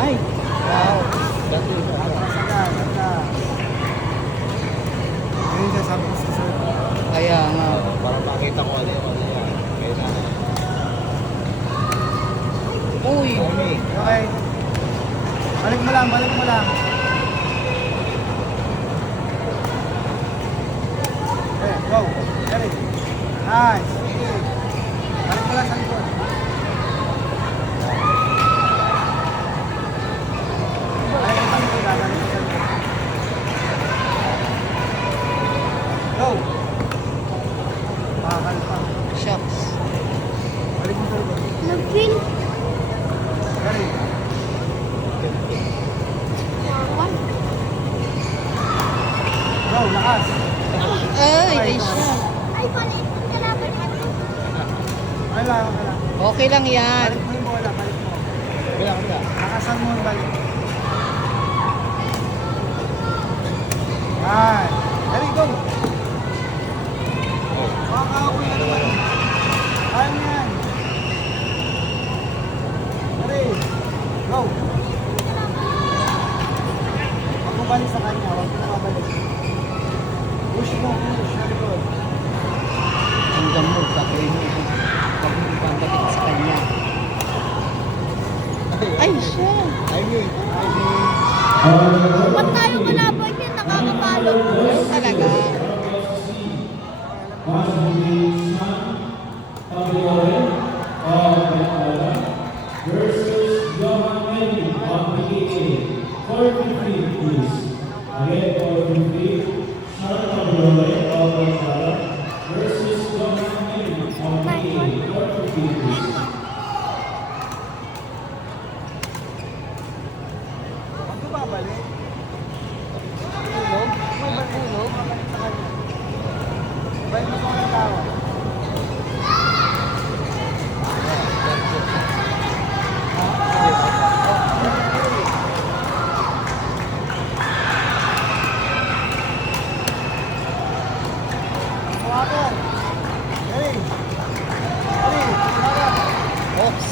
Ay, wow. Ayun siya sabi ko sa sir. Kaya nga. Para makita ko ano yan. Kaya na. Uy. Okay. Balik mo lang, balik mo lang. Okay, go. Ready. Nice. Balik mo lang sa likod. Balik mo sa likod, balik mo sa likod. Go. Bakal pa. Shucks. Balik mo sa likod. Nag-green. Ready. Go, lakas. Ay, ay siya. Ay, balik mo ka na, balik mo. Okay lang, okay lang. Okay lang yan. Balik mo yung bola, balik mo. Kaya kaya. Lakasan mo yung balik. Yan. Ready, go. Makakauwi na naman. Kaya mo yan. Ready, go. Huwag mo balik sa kanya, huwag mo mabalik. Push mo, push. Very good. Ang gamot sa kayo mo. Pag hindi pa balik sa kanya. Ay, siya. I mean. Ba't tayo kalaban niya? Nakakapalo. Ano talaga? Versus Johan Melly of PKA. 43 please. Again, 43. Sean Cabrera of Guatemala versus Johan Melly of PKA. 43 please. Huwag mo babalik. Tulog? May matulog? Babalik sa kanya. Balik mo sa mga tao. Water. Ready. Ready. Water. Oops.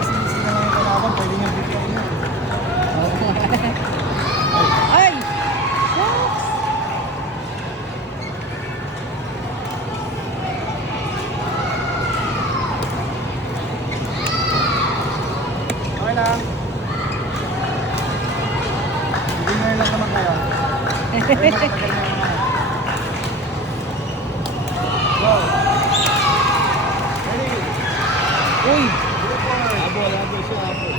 Easy-easy na lang yung kalaban. Pwede nga bigyan yun. Ay! Shucks. Okay lang. Beginner lang naman kayo. Okay, matagal na naman. Go. Ready. Uy! Habol, habol siya, habol.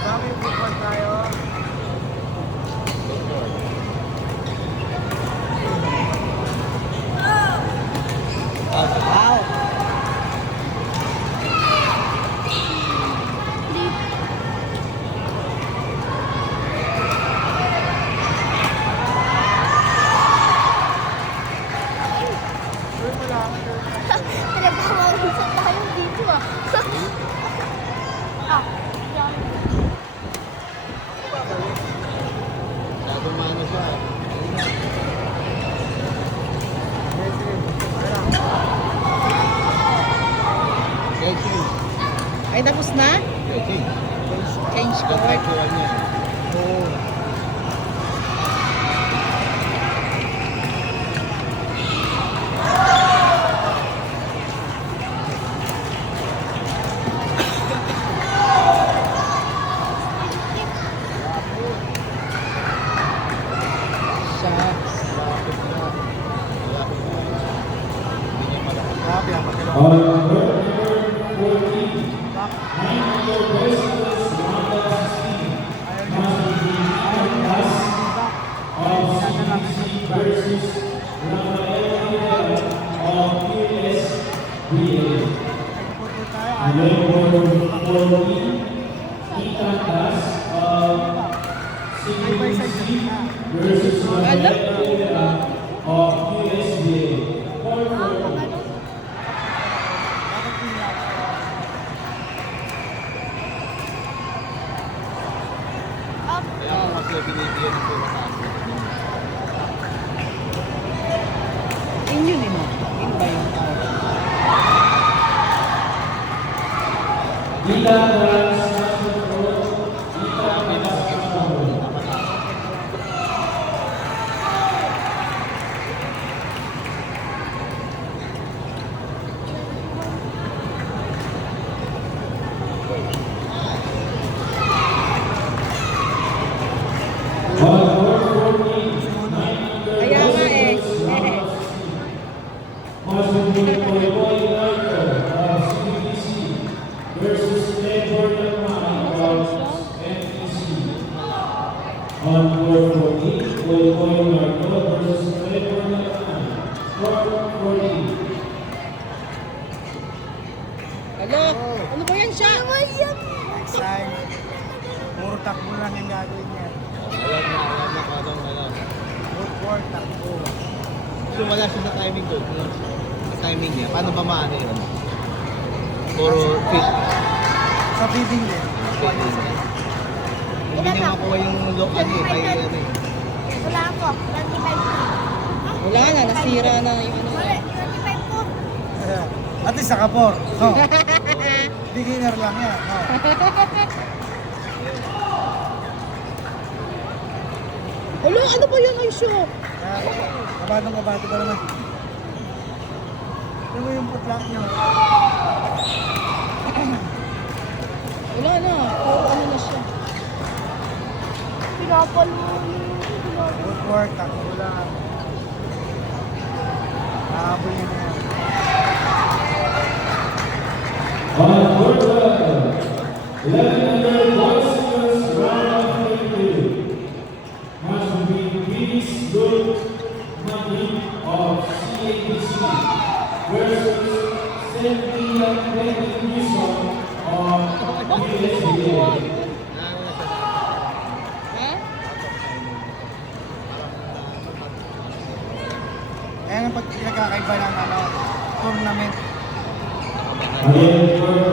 Bago yung football tayo. Wow! Sure mo lang. Pinagkakausap tayo dito ah. Ah, yan. Masyadong mano siya. Yes, yes. Okay lang. Okay, change. Ay, tapos na? Okay, change. Change court. Pagkakuhan niya. Oh. Shucks. Malapit na. Malapit na. Hindi niya malapit. Grabe, ang pagkalaban. On court number 14, 9-year versus Wanda Steve. Pass of CBC versus Rafael Rivera of USBA. Football tayo. Again, for 14, Ethan Pass of CBC versus Rafael Rivera of USBA. 4-4. Bakit pinyak? Kaya kung mas binibigyan ito yung mataas. Yun yun mo. Yun ba yung Ita Trans National Pro, Ita National Pro. Kaya nga eh. Versus Edward Lamay of NPC. On court 14, Boy Marco versus Edward Lamay. Court 14. Hello? Ano ba yan siya? Sign. Puro takbo lang yung gagawin niya. Alam na kung anong ano. Puro takbo. So wala siya sa timing doon. Sa timing niya. Paano ba maano yun? Puro fit. Sa feeding din. Hindi niya makuha yung local eh. Kaya ano eh. Wala ako. 25 Wala na, nasira na yung ano. Wala, 25 po. At least nakapor. No. Beginner lang yan. No. Ulo, ano ba yun? Ay, show. Kabadong-kabado ka naman. Ano mo yung putlak niya? Wala na, puro ano na siya. Pinapal mo. Footwork, takbo lang. Nakahabol niya na yan. On court 12, 1100 boys singles round of 32. Match between Venus Good Money of CABC versus Cynthia Clayton Newsom of PSBA. Ha? Ayan ang pag pinagkakaiba ng ano, tournament. Again, court